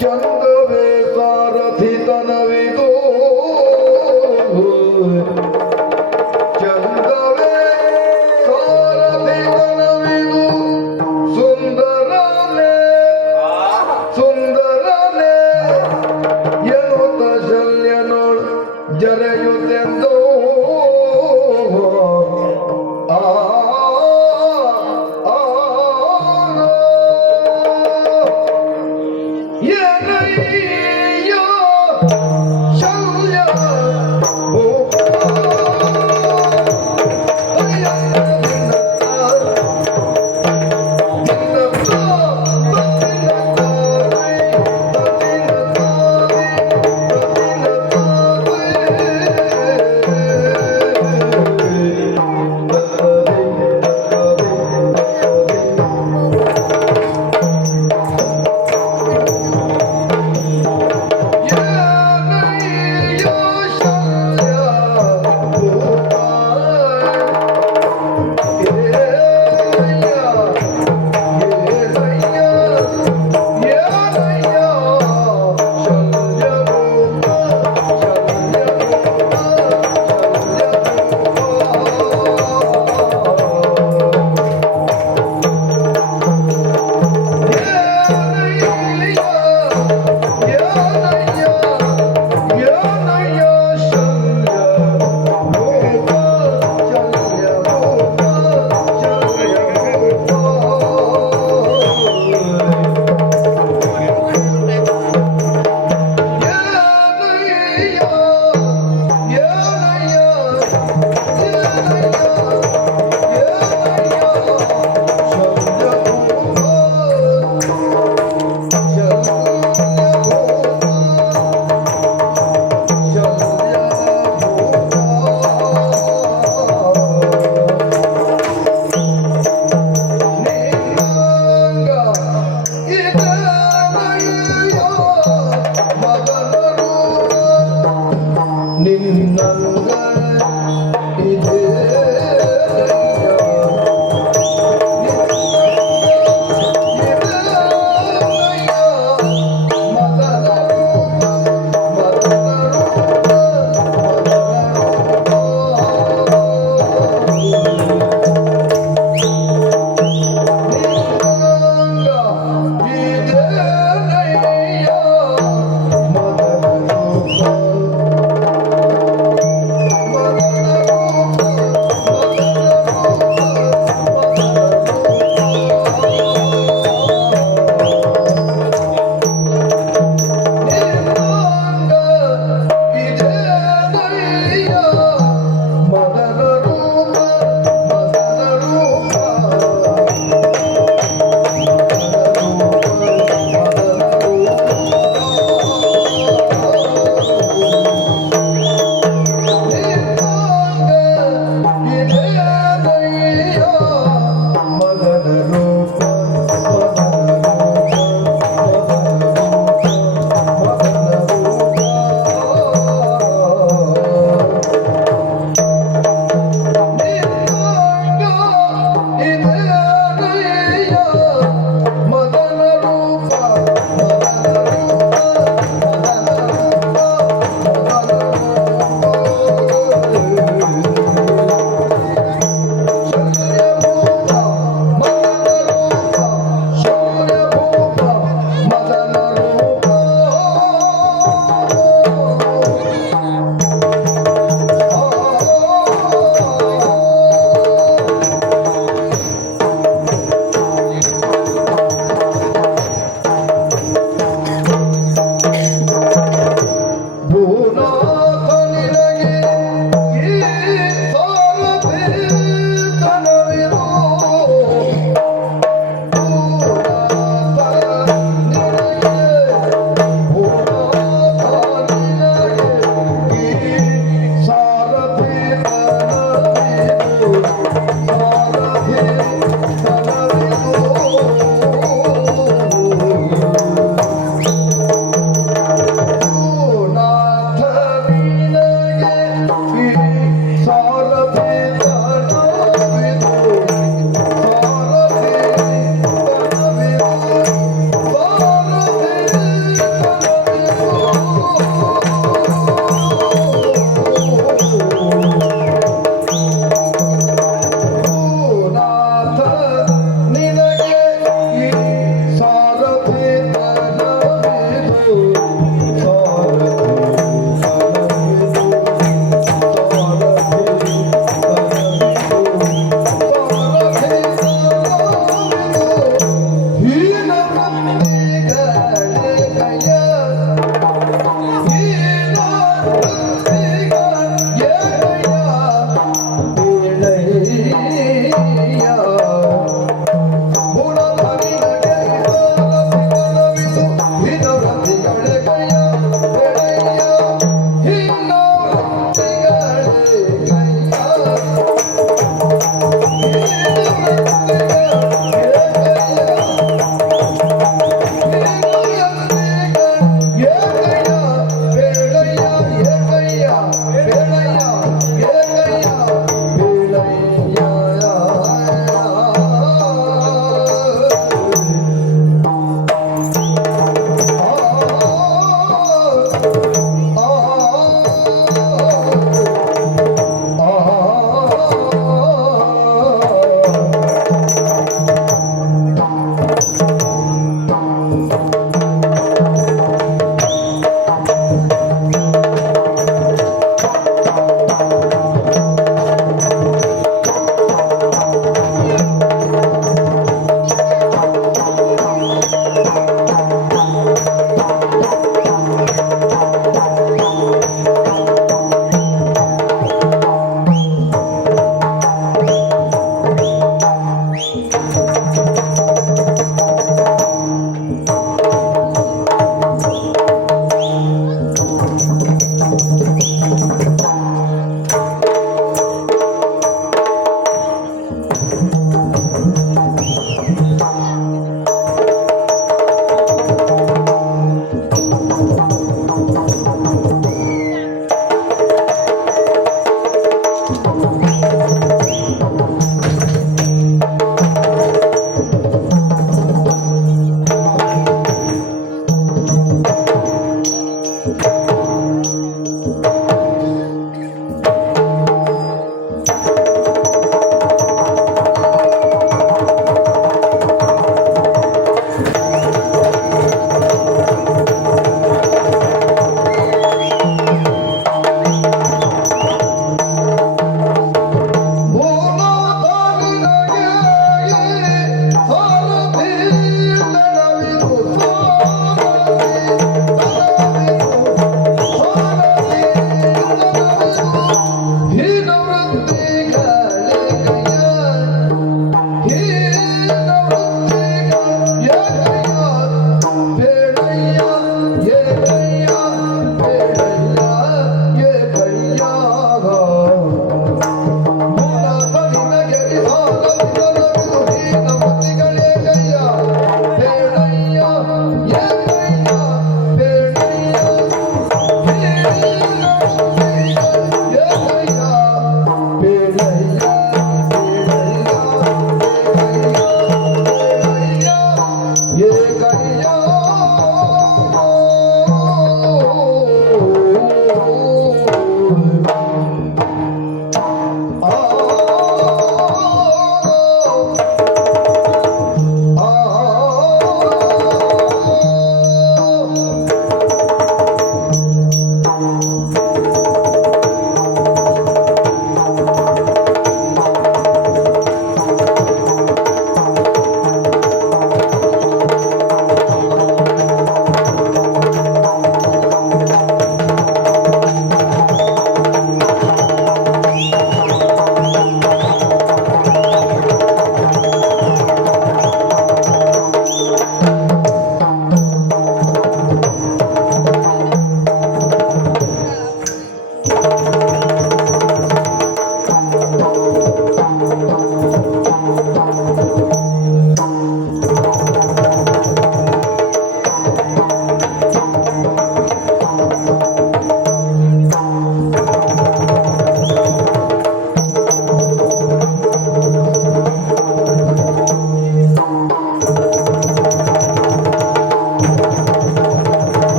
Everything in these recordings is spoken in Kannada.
ಚಂದವೇ ಸಾರಥಿತನವಿದು ಚಂದವೇ ಸಾರಥಿತನವಿದು ಸುಂದರನೇ ಸುಂದರನೇ ಎನ್ನುತ್ತ ಶಲ್ಯನೋಳು ಜರೆಯುತ್ತೆಂದು ಆ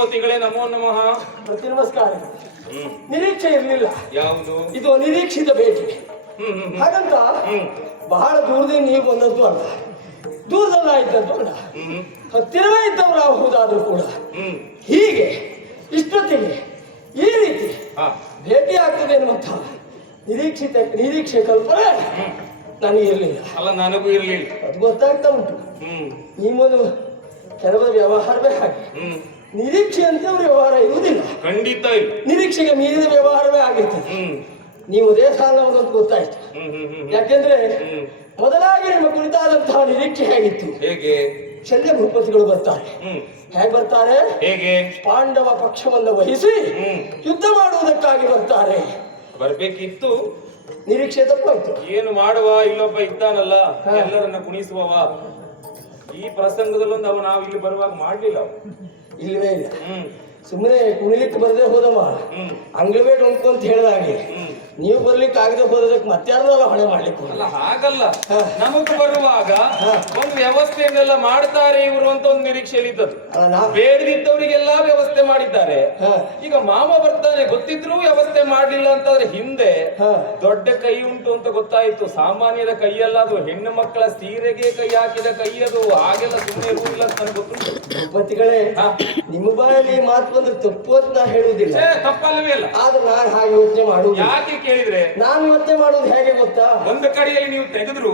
ಶ್ರೀಪತಿಗಳೇ ನಮೋ ನಮಃ. ಪ್ರತಿ ನಮಸ್ಕಾರ. ನಿರೀಕ್ಷೆ ಇರಲಿಲ್ಲ. ಯಾವುದು? ಇದು ಅನಿರೀಕ್ಷಿತ ಭೇಟಿ. ಹಾಗಂತ ಬಹಳ ದೂರದಿಂದ ನೀವು ಬಂದದ್ದು ಅಲ್ಲ, ದೂರದಲ್ಲ ಇದ್ದದ್ದು ಅಲ್ಲ, ಹತ್ತಿರವೇ ಇದ್ದವರು ಆಗುವುದಾದ್ರೂ ಕೂಡ ಹೀಗೆ ಇಷ್ಟೊತ್ತಿಗೆ ಈ ರೀತಿ ಭೇಟಿ ಆಗ್ತದೆ ಎನ್ನುವಂಥ ನಿರೀಕ್ಷೆ ಕಲ್ಪನೆ ನನಗೆ ಇರಲಿಲ್ಲ. ಅಲ್ಲ, ನನಗೂ ಇರ್ಲಿಲ್ಲ. ಅದು ಗೊತ್ತಾಗ್ತಾ ಉಂಟು. ನಿಮ್ಮದು ಕೆಲವರ ವ್ಯವಹಾರವೇ ಹಾಗೆ. ನಿರೀಕ್ಷೆ ಅಂತ ಅವ್ರ ವ್ಯವಹಾರ ಇರುವುದಿಲ್ಲ, ಖಂಡಿತ ಇಲ್ಲ. ನಿರೀಕ್ಷೆಗೆ ಮೀರಿದ ವ್ಯವಹಾರವೇ ಆಗಿರ್ತದೆ. ನೀವು ಅದೇ ಸಾಲವನ್ನು ಗೊತ್ತಾಯ್ತು. ಯಾಕೆಂದ್ರೆ ಮೊದಲಾಗಿ ನಿಮ್ಮ ಕುರಿತಾದಂತಹ ನಿರೀಕ್ಷೆ ಹೇಗಿತ್ತು? ಹೇಗೆ? ಶಲ್ಯ ಭೂಪತಿಗಳು ಬರ್ತಾರೆ. ಹೇಗೆ ಬರ್ತಾರೆ? ಹೇಗೆ? ಪಾಂಡವ ಪಕ್ಷವನ್ನು ವಹಿಸಿ ಯುದ್ಧ ಮಾಡುವುದಕ್ಕಾಗಿ ಬರ್ತಾರೆ. ಬರ್ಬೇಕಿತ್ತು, ನಿರೀಕ್ಷೆ ತಪ್ಪಾಯ್ತು. ಏನು ಮಾಡುವ, ಇಲ್ಲೊಬ್ಬ ಇದ್ದಾನಲ್ಲ ಎಲ್ಲರನ್ನ ಕುಣಿಸುವವ. ಈ ಪ್ರಸಂಗದಲ್ಲೊಂದು ಅವ ನಾವು ಇಲ್ಲಿ ಬರುವಾಗ ಮಾಡ್ಲಿಲ್ಲ. ಇಲ್ಲವೇ ಇಲ್ಲ. ಸುಮ್ಮನೆ ಕುಣಿಲಿಕ್ಕೆ ಬರದೆ ಹೋದವ ಅಂಗವೇ ಡೊಂಕು ಅಂತ ಹೇಳಿದಾಗೆ ನೀವು ಬರ್ಲಿಕ್ಕೆ ಆಗದೆ ಹೋದಕ್ಕೆ ಮತ್ತಾರನ್ನೆಲ್ಲ ಹೊಣೆ ಮಾಡ್ಲಿಕ್ಕೆ ಅಲ್ಲ. ಹಾಗಲ್ಲ, ನಮಗ್ ಬರುವಾಗ ಒಂದು ವ್ಯವಸ್ಥೆಯನ್ನೆಲ್ಲ ಮಾಡ್ತಾರೆ ಇವರು ಅಂತ ಒಂದು ನಿರೀಕ್ಷೆಯಲ್ಲಿ ಇದ್ದದ್ದು. ಬೇಡದಿದ್ದವರಿಗೆಲ್ಲ ವ್ಯವಸ್ಥೆ ಮಾಡಿದ್ದಾರೆ. ಈಗ ಮಾವ ಬರ್ತಾನೆ ಗೊತ್ತಿದ್ರು ವ್ಯವಸ್ಥೆ ಮಾಡ್ಲಿಲ್ಲ ಅಂತಂದ್ರೆ ಹಿಂದೆ ದೊಡ್ಡ ಕೈ ಉಂಟು ಅಂತ ಗೊತ್ತಾಯ್ತು. ಸಾಮಾನ್ಯದ ಕೈಯಲ್ಲ ಅದು, ಹೆಣ್ಣು ಮಕ್ಕಳ ಸೀರೆಗೆ ಕೈ ಹಾಕಿದ ಕೈ ಅದು. ಹಾಗೆಲ್ಲ ಸುಮ್ಮನೆ ಇರುವುದಿಲ್ಲ ಅಂತ ನನಗೆ ಗೊತ್ತುಂಟು. ಭೂಪತಿಗಳೇ, ನಿಮ್ಮ ಬಾಯಲ್ಲಿ ಮಾತು ಬಂದ್ರೆ ತಪ್ಪು ಅಂತ ನಾ ಹೇಳುವುದಿಲ್ಲ. ತಪ್ಪಲ್ಲವೇ ಅಲ್ಲ, ಆದ್ರೆ ನಾನು ಹಾಗೆ ಯೋಚನೆ ಮಾಡುವುದು. ಯಾಕೆ ಕೇಳಿದ್ರೆ, ನಾನು ಯೋಚನೆ ಮಾಡುವುದು ಹೇಗೆ ಗೊತ್ತಾ? ಒಂದು ಕಡೆಯಲ್ಲಿ ನೀವು ತೆಗೆದ್ರು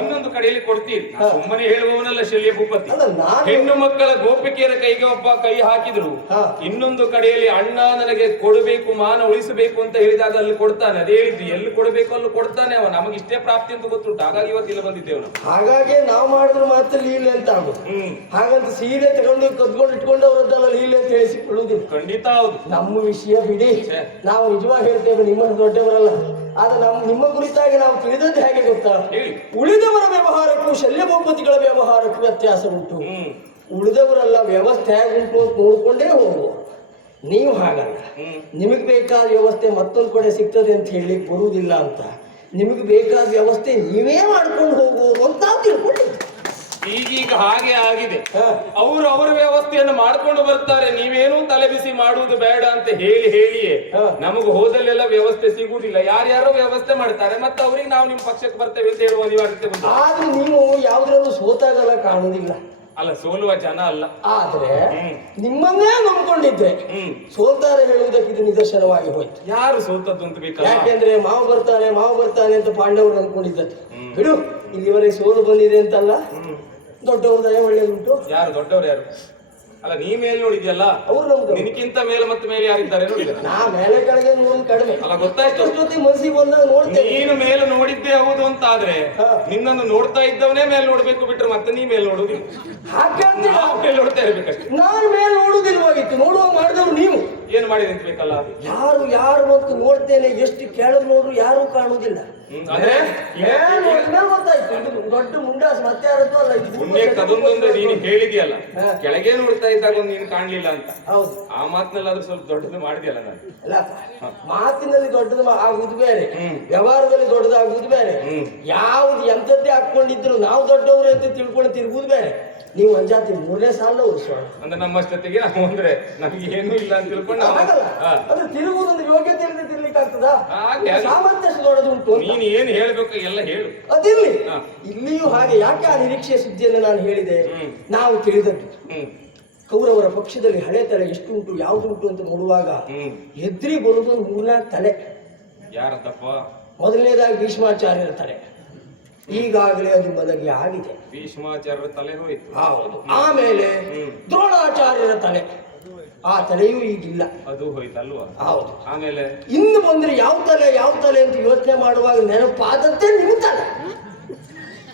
ಇನ್ನೊಂದು ಕಡೆಯಲ್ಲಿ ಕೊಡ್ತೀರಿ. ಸುಮ್ಮನೆ ಹೇಳುವವನಲ್ಲ ಶಲ್ಯ ಭೂಪತಿ. ಹೆಣ್ಣು ಮಕ್ಕಳ ಗೋಪಿಕೆಯರ ಕೈಗೆ ಒಬ್ಬ ಕೈ ಹಾಕಿದ್ರು, ಇನ್ನೊಂದು ಕಡೆಯಲ್ಲಿ ಅಣ್ಣ ನನಗೆ ಕೊಡಬೇಕು, ಮಾನ ಉಳಿಸಬೇಕು ಅಂತ ಹೇಳಿದಾಗ ಅಲ್ಲಿ ಕೊಡ್ತಾನೆ. ಅದೇ ಹೇಳಿದ್ದು, ಎಲ್ಲಿ ಕೊಡಬೇಕು ಅಲ್ಲಿ ಕೊಡ್ತಾನೆ ಅವ. ನಮಗೆ ಇಷ್ಟೇ ಪ್ರಾಪ್ತಿ ಅಂತ ಗೊತ್ತುಂಟು. ಹಾಗಾಗಿ ಇವತ್ತು ಇಲ್ಲಿ ಬಂದಿದ್ದೇವೆ ನಾವು. ಹಾಗಾಗಿ ನಾವು ಮಾಡಿದ್ರೆ ಮಾತ್ರ ಲೀಲೆ ಅಂತ ಆಗುದು. ಹಾಗಂತ ಸೀರೆ ತಗೊಂಡು ಕದ್ಕೊಂಡು ಇಟ್ಕೊಂಡು ಅವರದ್ದೆಲ್ಲ ಲೀಲೆ ಅಂತ ಹೇಳಿಸಿಕೊಳ್ಳುವುದಿಲ್ಲ. ಖಂಡಿತ ಹೌದು. ನಮ್ಮ ವಿಷಯ ಬಿಡಿ, ನಾವು ನಿಜವಾಗಿ ಹೇಳ್ತೇವೆ, ನಿಮ್ಮ ದೊಡ್ಡವರಲ್ಲ. ಆದ್ರೆ ನಿಮ್ಮ ಕುರಿತಾಗಿ ನಾವು ತಿಳಿದದ್ದು ಹೇಗೆ ಗೊತ್ತಾ? ಉಳಿದವರ ವ್ಯವಹಾರಕ್ಕೂ ಶಲ್ಯ ಭೂಪತಿಗಳ ವ್ಯವಹಾರಕ್ಕೂ ವ್ಯತ್ಯಾಸ ಉಂಟು. ಉಳಿದವರೆಲ್ಲ ವ್ಯವಸ್ಥೆ ಹೇಗುಂಟು ಅಂತ ನೋಡ್ಕೊಂಡೇ ಹೋಗುವ. ನೀವು ಹಾಗಲ್ಲ. ನಿಮಗೆ ಬೇಕಾದ ವ್ಯವಸ್ಥೆ ಮತ್ತೊಂದು ಕಡೆ ಸಿಗ್ತದೆ ಅಂತ ಹೇಳಲಿಕ್ಕೆ ಬರುವುದಿಲ್ಲ ಅಂತ. ನಿಮಗೆ ಬೇಕಾದ ವ್ಯವಸ್ಥೆ ನೀವೇ ಮಾಡ್ಕೊಂಡು ಹೋಗುವುದು ಅಂತ ತಿಳ್ಕೊಳ್ಳಿ. ಈಗೀಗ ಹಾಗೆ ಆಗಿದೆ. ಅವರು ಅವರ ವ್ಯವಸ್ಥೆಯನ್ನು ಮಾಡ್ಕೊಂಡು ಬರ್ತಾರೆ. ನೀವೇನು ತಲೆ ಬಿಸಿ ಮಾಡುವುದು ಬೇಡ ಅಂತ ಹೇಳಿಯೇ ನಮಗೆ ಹೋದಲ್ಲೆಲ್ಲ ವ್ಯವಸ್ಥೆ ಸಿಗುವುದಿಲ್ಲ. ಯಾರ್ಯಾರೋ ವ್ಯವಸ್ಥೆ ಮಾಡ್ತಾರೆ, ಮತ್ತೆ ಅವ್ರಿಗೆ ನಾವು ನಿಮ್ಮ ಪಕ್ಷಕ್ಕೆ ಬರ್ತೇವೆ ಅಂತ ಹೇಳುವ ಅನಿವಾರ್ಯತೆ ಬಂತು. ಆದ್ರೆ ನೀವು ಯಾವ್ದ್ರಲ್ಲೂ ಸೋತಾಗಲ್ಲ ಕಾಣುವುದಿಲ್ಲ. ಅಲ್ಲ, ಸೋಲುವ ಜನ ಅಲ್ಲ. ಆದ್ರೆ ನಿಮ್ಮನ್ನೇ ನಂಬ್ಕೊಂಡಿದ್ರೆ ಸೋಲ್ತಾರೆ ಹೇಳುವುದಕ್ಕೆ ಇದು ನಿದರ್ಶನವಾಗಿ ಹೋಯ್ತು. ಯಾರು ಸೋತದ್ದು ಅಂತ ಬೇಕಲ್ಲ. ಯಾಕೆಂದ್ರೆ ಮಾವ ಬರ್ತಾನೆ ಅಂತ ಪಾಂಡವರು ಅನ್ಕೊಂಡಿದ್ದದ್ದು ಬಿಡು. ಇಲ್ಲಿವರೆಗೆ ಸೋಲು ಬಂದಿದೆ ಅಂತಲ್ಲ, ದೊಡ್ಡವ್ರ ದಯ ಒಳ್ಳೆದುಂಟು. ಯಾರು ದೊಡ್ಡವರು? ಯಾರು? ಅಲ್ಲ, ನೀ ಮೇಲೆ ನೋಡಿದ್ಯಲ್ಲ, ಅವ್ರು ನಮ್ದು. ನಿನಕ್ಕಿಂತ ಮೇಲೆ ಮತ್ತೆ ಮೇಲೆ ಯಾರಿದ್ದಾರೆ ನೋಡಿದ್ದಾರೆ? ನಾ ಮೇಲೆ ಕೆಳಗೆ ನೋಡೋದು ಕಡಿಮೆ. ಅಲ್ಲ, ಗೊತ್ತಾಯ್ತು. ಅಷ್ಟೊತ್ತಿಗೆ ಮನಸ್ಸಿಗೆ ಬಂದಾಗ ನೋಡ್ತೇನೆ. ನೀನು ಮೇಲೆ ನೋಡಿದ್ದೆ ಹೌದು ಅಂತ ಆದ್ರೆ ನಿನ್ನನ್ನು ನೋಡ್ತಾ ಇದ್ದವನೇ ಮೇಲೆ ನೋಡ್ಬೇಕು, ಬಿಟ್ರೆ ಮತ್ತೆ ನೀ ಮೇಲೆ ನೋಡುದಿಲ್ಲ. ಹಾಗೆ ಮೇಲೆ ನೋಡ್ತಾ ಇರ್ಬೇಕಷ್ಟೇ. ನಾನು ಮೇಲೆ ನೋಡುದಿಲ್ವಾಗಿತ್ತು, ನೋಡುವಾಗ ಮಾಡಿದವ್ರು ನೀವು. ಏನ್ ಮಾಡಿ ನಿಂತ್ಬೇಕಲ್ಲ. ಯಾರು ಮತ್ತು ನೋಡ್ತೇನೆ, ಎಷ್ಟು ಕೆಳಗೆ ನೋಡ್ರು ಯಾರು ಕಾಣುವುದಿಲ್ಲ. ಗೊತ್ತಾಯ್ತು, ಇದು ದೊಡ್ಡ ಮುಂಡಾಸ್ ಮತ್ತೆ ಯಾರದ್ದು ಅಲ್ಲ. ಅದೊಂದೊಂದು ನೀನು ಹೇಳಿದ್ಯಲ್ಲ, ಕೆಳಗೆ ನೋಡ್ತಾ ಇದ್ದಾಗ ಒಂದು ನೀನು ಕಾಣ್ಲಿಲ್ಲ ಅಂತ. ಹೌದು, ಆ ಮಾತಿನಲ್ಲಾದ್ರೂ ಸ್ವಲ್ಪ ದೊಡ್ಡದು ಮಾಡಿದ್ಯಲ್ಲ ನಾನು. ಅಲ್ಲ, ಮಾತಿನಲ್ಲಿ ದೊಡ್ಡದು ಆಗುದು ಬೇರೆ, ವ್ಯವಹಾರದಲ್ಲಿ ದೊಡ್ಡದಾಗುವುದು ಬೇರೆ. ಯಾವ್ದು ಎಂತದ್ದೇ ಹಾಕೊಂಡಿದ್ರು ನಾವು ದೊಡ್ಡವರು ಅಂತ ತಿಳ್ಕೊಂಡು ತಿರುಗುದು ಬೇರೆ. ನೀವು ಒಂಜಾತಿ ಮೂರನೇ ಸಾಲದವರು ಅಂದ್ರೆ ನಮ್ಮಷ್ಟೊತ್ತಿಗೆ ನಾವು ಅಂದ್ರೆ ನಮ್ಗೆ ಏನೂ ಇಲ್ಲ ಅಂತ ತಿಳ್ಕೊಂಡು ಅದು ತಿರುಗುವುದೊಂದು ಯೋಗ್ಯತೆ ಇಲ್ಲದೆ ತಿರ್ಲಿಕ್ಕೆ ಆಗ್ತದ? ಸಾಮರ್ಥ್ಯ ದೊಡ್ಡದುಂಟು. ನೀನು ಏನು ಹೇಳ್ಬೇಕು ಎಲ್ಲ ಹೇಳು. ಅದಿರ್ಲಿ, ಇಲ್ಲಿಯೂ ಹಾಗೆ. ಯಾಕೆ ಆ ನಿರೀಕ್ಷೆಯ ಸುದ್ದಿಯನ್ನು ನಾನು ಹೇಳಿದೆ? ನಾವು ತಿಳಿದದ್ದು ಕೌರವರ ಪಕ್ಷದಲ್ಲಿ ಹಳೆ ತಲೆ ಎಷ್ಟುಂಟು, ಯಾವುದುಂಟು ಅಂತ ನೋಡುವಾಗ ಎದ್ರಿ ಬರುವುದು 3-4 ತಲೆ. ಯಾರದಪ್ಪ? ಮೊದಲನೇದಾಗಿ ಭೀಷ್ಮಾಚಾರ್ಯರ ತಲೆ. ಈಗಾಗಲೇ ಅದು ಮಲಗಿ ಆಗಿದೆ. ಭೀಷ್ಮಾಚಾರ್ಯರ ತಲೆ ಹೋಯ್ತು. ಹೌದು. ಆಮೇಲೆ ದ್ರೋಣಾಚಾರ್ಯರ ತಲೆ, ಆ ತಲೆಯೂ ಈಗಿಲ್ಲ, ಅದು ಹೋಯ್ತಲ್ವಾ? ಹೌದು. ಆಮೇಲೆ ಇನ್ನು ಬಂದ್ರೆ ಯಾವ ತಲೆ ಅಂತ ಯೋಚನೆ ಮಾಡುವಾಗ ನೆನಪಾದದ್ದೇ ನಿಮ್ಮ ತಲೆ.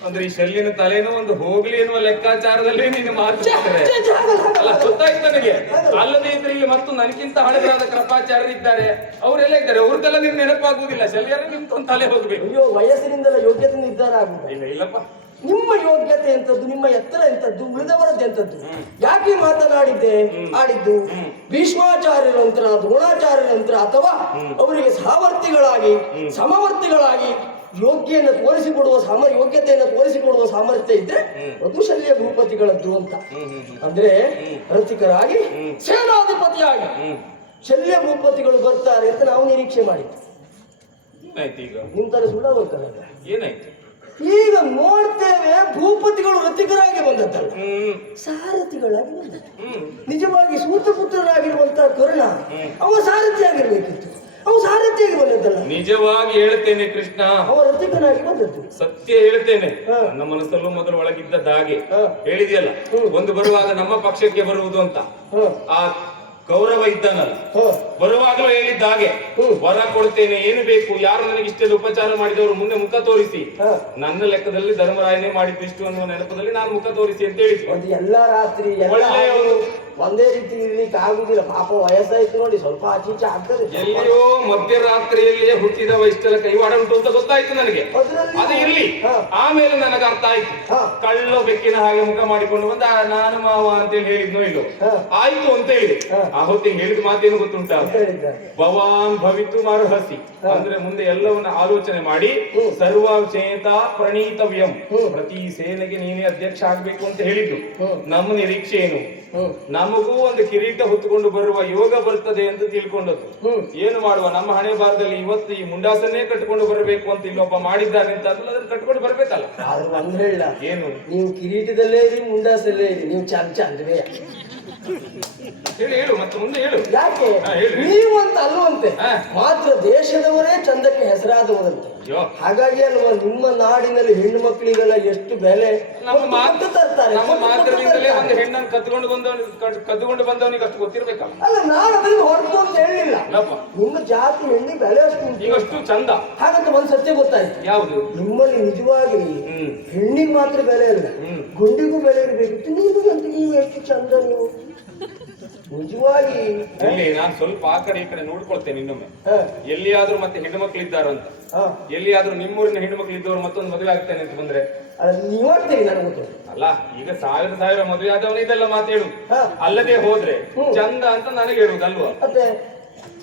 ಅಂದ್ರೆ ಈ ಶಲ್ಯನ ತಲೆನೂ ಒಂದು ಹೋಗ್ಲಿ ಎನ್ನುವ ಲೆಕ್ಕಾಚಾರದಲ್ಲಿ ನೀನು ಮಾತಾಡ್ತಾರೆ. ಗೊತ್ತಾಯ್ತು ನನಗೆ. ಅಲ್ಲದೆ ಇದ್ರೆ ಇಲ್ಲಿ ಮತ್ತು ನನಗಿಂತ ಹಳೆದರಾದ ಕೃಪಾಚಾರ್ಯರಿದ್ದಾರೆ, ಅವರೆಲ್ಲ ಇದ್ದಾರೆ. ಅವ್ರದ್ದೆಲ್ಲ ನಿನ್ ನೆನಪಾಗುವುದಿಲ್ಲ. ಶಲ್ಯರ ನಿಮ್ಗೊಂದು ತಲೆ ಹೋಗ್ಬೇಕು. ಅಯ್ಯೋ, ವಯಸ್ಸಿನಿಂದಲೇ ಯೋಗ್ಯತೆ ನಿರ್ಧಾರ ಆಗುವುದು. ಇಲ್ಲಪ್ಪ, ನಿಮ್ಮ ಯೋಗ್ಯತೆ ಎಂತದ್ದು, ನಿಮ್ಮ ಎತ್ತರ ಎಂತದ್ದು, ಉಳಿದವರದ್ದು ಎಂತದ್ದು? ಯಾಕೆ ಆಡಿದ್ದು ಭೀಷ್ಮಾಚಾರ್ಯರ ನಂತರ, ದ್ರೋಣಾಚಾರ್ಯರ ನಂತರ, ಅಥವಾ ಅವರಿಗೆ ಸಹವರ್ತಿಗಳಾಗಿ ಸಮವರ್ತಿಗಳಾಗಿ ಯೋಗ್ಯತೆಯನ್ನು ತೋರಿಸಿಕೊಡುವ ಸಾಮರ್ಥ್ಯ ಇದ್ರೆ ಅದು ಶಲ್ಯ ಭೂಪತಿಗಳದ್ದು ಅಂತ. ಅಂದ್ರೆ ರಥಿಕರಾಗಿ ಸೇನಾಧಿಪತಿಯಾಗಿ ಶಲ್ಯ ಭೂಪತಿಗಳು ಬರ್ತಾರೆ ಅಂತ ನಾವು ನಿರೀಕ್ಷೆ ಮಾಡಿದ್ವಿ. ಏನಾಯ್ತು ಈಗ? ನಿಮ್ ತರ ಸುಳ್ಳಾಗೋಯ್ತಲ್ಲ. ಏನಾಯ್ತು ಈಗ ನೋಡ್ತೇವೆ ಭೂಪತಿಗಳು ರಥಿಕರಾಗಿ ಬಂದದ್ದಲ್ಲ, ಸಾರಥಿಗಳಾಗಿ ಬಂದದ್ದು. ನಿಜವಾಗಿ ಸೂತಪುತ್ರರಾಗಿರುವಂತಹ ಕರ್ಣ ಅವ ಸಾರಥಿ ಆಗಿರ್ಬೇಕಿತ್ತು, ಅವ ಸಾರಥಿಯಾಗಿ ಬಂದದ್ದಲ್ಲ. ನಿಜವಾಗಿ ಹೇಳ್ತೇನೆ ಕೃಷ್ಣ, ಅವ ರಥಿಕನಾಗಿ ಬಂದದ್ದು. ಸತ್ಯ ಹೇಳ್ತೇನೆ. ನನ್ನ ಮನಸ್ಸಲ್ಲೂ ಮೊದಲು ಒಳಗಿದ್ದದ್ದ ಹಾಗೆ ಹೇಳಿದೆಯಲ್ಲ, ಒಂದು ಬರುವಾಗ ನಮ್ಮ ಪಕ್ಷಕ್ಕೆ ಬರುವುದು ಅಂತ ಆ ಗೌರವ ಇದ್ದಾನಲ್ಲ, ಬರುವಾಗಲೂ ಹೇಳಿದ್ದ ಹಾಗೆ ವರ ಕೊಡ್ತೇನೆ, ಏನು ಬೇಕು, ಯಾರು ನನಗೆ ಇಷ್ಟೆಲ್ಲ ಉಪಚಾರ ಮಾಡಿದವರು ಮುಂದೆ ಮುಖ ತೋರಿಸಿ, ನನ್ನ ಲೆಕ್ಕದಲ್ಲಿ ಧರ್ಮರಾಯನೇ ಮಾಡಿದ್ದಿಷ್ಟು ಅನ್ನುವ ನೆನಪದಲ್ಲಿ ನಾನು ಮುಖ ತೋರಿಸಿ ಅಂತ ಹೇಳಿದ್ವಿ. ಅದು ಎಲ್ಲ ರಾತ್ರಿ ಒಂದೇ ರೀತಿ ಇರ್ಲಿಕ್ಕೆ ಆಗುದಿಲ್ಲ. ಪಾಪ ವಯಸ್ಸಾಯ್ತು ನೋಡಿ, ಸ್ವಲ್ಪ ಆಚೀಚೆ ಆಗ್ತದೆ. ಎಲ್ಲಿಯೋ ಮಧ್ಯರಾತ್ರಿಯಲ್ಲಿಯೇ ಹುಟ್ಟಿದವ ಇಷ್ಟೆಲ್ಲ ಕೈವಾಡ ಉಂಟು ಅಂತ ಗೊತ್ತಾಯ್ತು ನನಗೆ. ಅದು ಇರ್ಲಿ, ಆಮೇಲೆ ನನಗೆ ಅರ್ಥ ಆಯ್ತು. ಕಳ್ಳ ಬೆಕ್ಕಿನ ಹಾಗೆ ಮುಖ ಮಾಡಿಕೊಂಡು ಬಂದ ನಾನು ಮಾವ ಅಂತೇಳಿ ಹೇಳಿದ್ನೋ ಇಲ್ಲೋ, ಆಯ್ತು ಅಂತ ಹೇಳಿ ಆ ಹೊತ್ತಿಗೆ ಹೇಳಿದ ಮಾತೇನು ಗೊತ್ತುಂಟ, ಭವಾನ್ ಭವಿತು ಮಾರುಹಸಿ, ಅಂದ್ರೆ ಮುಂದೆ ಎಲ್ಲವನ್ನ ಆಲೋಚನೆ ಮಾಡಿ ಸರ್ವಚೇತ ಪ್ರಣೀತವ್ಯಂ, ಪ್ರತಿ ಸೇನೆಗೆ ನೀನೇ ಅಧ್ಯಕ್ಷ ಆಗ್ಬೇಕು ಅಂತ ಹೇಳಿದ್ದು. ನಮ್ಮ ನಿರೀಕ್ಷೆ ಏನು, ನಮಗೂ ಒಂದು ಕಿರೀಟ ಹೊತ್ತುಕೊಂಡು ಬರುವ ಯೋಗ ಬರ್ತದೆ ಅಂತ ತಿಳ್ಕೊಂಡದ್ದು. ಏನು ಮಾಡುವ, ನಮ್ಮ ಹಣೆ ಬಾರದಲ್ಲಿ ಇವತ್ತು ಈ ಮುಂಡಾಸನ್ನೇ ಕಟ್ಟಿಕೊಂಡು ಬರಬೇಕು ಅಂತ ಇನ್ನೊಬ್ಬ ಮಾಡಿದ್ದಾನೆ ಅಂತ ಅದನ್ನ ಕಟ್ಕೊಂಡು ಬರ್ಬೇಕಲ್ಲ. ಆದ್ರೆ ಒಂದ್ ಹೇಳ, ಏನು ನೀವು ಕಿರೀಟದಲ್ಲೇ ಇರಿ, ಮುಂಡಾಸಲ್ಲೇ ಇರಿ, ನೀವು ಚಂದ್ವೇ ಹೇಳಿ, ಹೇಳು ಮತ್ತೆ ಮುಂದೆ ಹೇಳು. ಯಾಕೆ ನೀವು ಅಂತ ಅಲ್ಲವಂತೆ, ಮಾತ್ರ ದೇಶದವರೇ ಚಂದಕ್ಕೆ ಹೆಸರಾದವರಂತೆ. ಹಾಗಾಗಿ ಅಲ್ವಾ ನಿಮ್ಮ ನಾಡಿನಲ್ಲಿ ಹೆಣ್ಣು ಮಕ್ಕಳಿಗೆಲ್ಲ ಎಷ್ಟು ಬೆಲೆ ತರ್ತಾರೆ. ನಮ್ಮ ಮಾತ್ರದಿಂದಲೇ ಒಂದು ಹೆಣ್ಣನ್ನು ಕದ್ದುಕೊಂಡು ಬಂದವನಿಗೆ ಅಷ್ಟು ಗೊತ್ತಿರ್ಬೇಕಲ್ಲ. ಅಲ್ಲ, ನಾನು ಅದನ್ನು ಹೊರತು ಅಂತ ಹೇಳಿಲ್ಲ. ನಿಮ್ಮ ಜಾತಿ ಹೆಣ್ಣಿಗೆ ಬೆಲೆ ಅಷ್ಟು ಈಗ ಅಷ್ಟು ಚಂದ. ಹಾಗಂತ ಒಂದ್ ಸತ್ಯ ಗೊತ್ತಾಯ್ತು. ಯಾವುದು? ನಿಮ್ಮಲ್ಲಿ ನಿಜವಾಗಿ ಹೆಣ್ಣಿಗೆ ಮಾತ್ರ ಬೆಲೆ ಇಲ್ಲ, ಗುಂಡಿಗೂ ಬೆಲೆ ಇರಬೇಕಿತ್ತು. ನೀವು ಎಷ್ಟು ಚಂದ, ನೀವು ನಿಜವಾಗಿ. ಇಲ್ಲಿ ನಾನು ಸ್ವಲ್ಪ ಆ ಕಡೆ ಈ ಕಡೆ ನೋಡ್ಕೊಳ್ತೇನೆ ಇನ್ನೊಮ್ಮೆ. ಎಲ್ಲಿಯಾದ್ರೂ ಮತ್ತೆ ಹೆಣ್ಣು ಮಕ್ಳು ಇದ್ದಾರಂತ, ಎಲ್ಲಿಯಾದ್ರೂ ನಿಮ್ಮೂರಿನ ಹೆಣ್ಣು ಮಕ್ಳು ಇದ್ದವರು ಮತ್ತೊಂದು ಮದುವೆ ಆಗ್ತೇನೆ ಅಂತ ಬಂದ್ರೆ ನೀವು ಆಗ್ತೀರಿ ನನಗೆ ಗೊತ್ತು. ಅಲ್ಲ, ಈಗ ಸಾವಿರ ಮದುವೆ ಆದವನು ಇದೆಲ್ಲ ಮಾತೇಳು. ಅಲ್ಲದೆ ಹೋದ್ರೆ ಚಂದ ಅಂತ ನನಗೆ ಹೇಳುವುದಲ್ವಾ?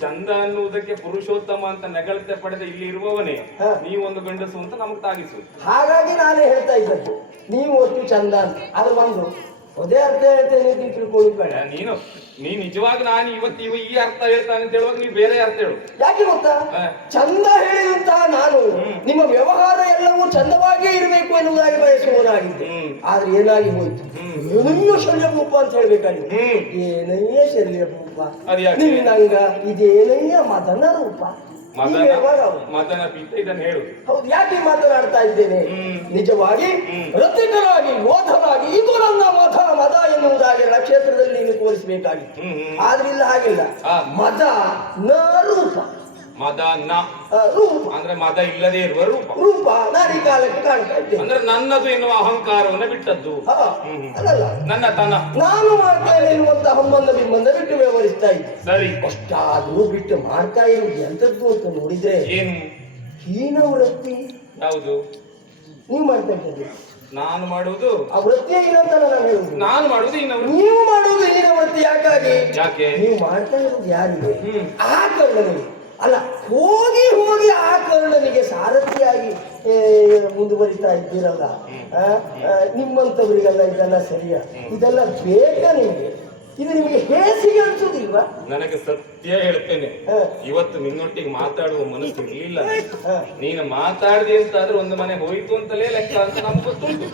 ಚಂದ ಅನ್ನುವುದಕ್ಕೆ ಪುರುಷೋತ್ತಮ ಅಂತ ನೆಗಳತೆ ಪಡೆದ ಇಲ್ಲಿ ಇರುವವನೇ ನೀವೊಂದು ಗಂಡಸು ಅಂತ ನಮಗ್ ತಾಗಿಸು. ಹಾಗಾಗಿ ನಾನೇ ಹೇಳ್ತಾ ಇದ್ದದ್ದು ನೀವು ಒಟ್ಟು ಚಂದ ಅಂತ. ಅದು ಬಂದು ಅದೇ ಅರ್ಥ ಹೇಳ್ತೇನೆ ತಿಳ್ಕೊಳ್ಳೋದು ಬೇಡ. ನೀ ನಿಜವಾಗಿ ನಾನು ಇವತ್ತು ಈ ಅರ್ಥ ಹೇಳ್ತಾನೆ ಅಂತ ಹೇಳುವಾಗ ನೀವು ಬೇರೆ ಅರ್ಥ ಹೇಳು. ಯಾಕೆ ಗೊತ್ತಾ, ಚಂದ ಹೇಳಿದಂತಹ ನಾನು ನಿಮ್ಮ ವ್ಯವಹಾರ ಎಲ್ಲವೂ ಚಂದವಾಗಿಯೇ ಇರಬೇಕು ಎನ್ನುವುದಾಗಿ ಬಯಸುವುದಾಗಿದ್ದೆ. ಆದ್ರೆ ಏನಾಗಿ ಹೋಯ್ತು, ಏನಯ್ಯ ಶಲ್ಯಭೂಪ ಅಂತ ಹೇಳ್ಬೇಕಾಗಿತ್ತು. ಏನಯ್ಯ ಶಲ್ಯಭೂಪ, ನಂಗ ಇದೇನಯ್ಯ ಮದನ ರೂಪ. ಮದನ ಪಿತ್ತ ಇದನ್ನು ಹೇಳು. ಹೌದು, ಯಾಕೆ ಮಾತನಾಡ್ತಾ ಇದ್ದೇನೆ, ನಿಜವಾಗಿ ರಥಿಕರಾಗಿ ಯೋಧರಾಗಿ ಇದು ನನ್ನ ಮದ ಎನ್ನುವುದಾಗಿ ಕ್ಷೇತ್ರದಲ್ಲಿ ನೀನು ತೋರಿಸಬೇಕಾಗಿತ್ತು. ಆದ್ರೆ ಇಲ್ಲ, ಹಾಗಿಲ್ಲ. ಮದ ನ ರೂಪ, ಮದ ನ ರೂಪ ಅಂದ್ರೆ ಮದ ಇಲ್ಲದೆ ಇರುವ ರೂಪ ನಾನು ಈ ಕಾಲಕ್ಕೆ ಕಾಣ್ತಾ ಇದ್ದೇನೆ. ಅಂದ್ರೆ ನನ್ನದು ಎನ್ನುವ ಅಹಂಕಾರವನ್ನು ಬಿಟ್ಟದ್ದು, ನನ್ನ ತನ ನಾನು ಮಾಡ್ತೇನೆ ಎನ್ನುವಂತ ಸಂಬಂಧ ಬಿಟ್ಟು ವ್ಯವಹರಿಸ್ತಾ ಇದ್ದೆ. ಸರಿ, ಅಷ್ಟಾದ್ರೂ ಬಿಟ್ಟು ಮಾಡ್ತಾ ಇರುವುದು ಎಂತದ್ದು ಅಂತ ನೋಡಿದ್ರೆ ಏನು ಹೀನ ವೃತ್ತಿ. ಯಾವುದು ನೀವು ಮಾಡ್ತಾ ಇದ್ದೀರಿ? ನಾನು ಮಾಡುವುದು ಆ ವೃತ್ತಿಯಾಗಿ ನಾನು ಹೇಳುದು. ನಾನು ಮಾಡುವುದು ನೀವು ಮಾಡುವುದು ಹೀನ ವೃತ್ತಿ. ಯಾಕೆ ನೀವು ಮಾಡ್ತಾ ಇರೋದು ಯಾರಿಗೆ? ಆ ಕರ್ಣನಿಗೆ ಅಲ್ಲ, ಹೋಗಿ ಆ ಕರ್ಣನಿಗೆ ಸಾರಥಿಯಾಗಿ ಮುಂದುವರಿತಾ ಇದ್ದೀರಲ್ಲ. ನಿಮ್ಮಂತವರಿಗೆಲ್ಲ ಇದೆಲ್ಲ ಸರಿಯ? ಇದೆಲ್ಲ ಬೇಕಾ ನಿಮಗೆ? ಇದು ನಿಮಗೆ ಹೇಸಿಗೆ ಅನ್ಸುದಿಲ್ವಾ? ನನಗೆ ಸತ್ಯ ಹೇಳ್ತೇನೆ, ಇವತ್ತು ನಿನ್ನೊಟ್ಟಿಗೆ ಮಾತಾಡುವ ಮನಸ್ಸು ಇರಲಿಲ್ಲ. ನೀನು ಮಾತಾಡ್ದಿ ಅಂತಾದ್ರೆ ಒಂದು ಮನೆ ಹೋಯ್ತು ಅಂತಲೇ ಲೆಕ್ಕ ಅಂತ ನಮ್ಗೆ ಗೊತ್ತುಂಟು.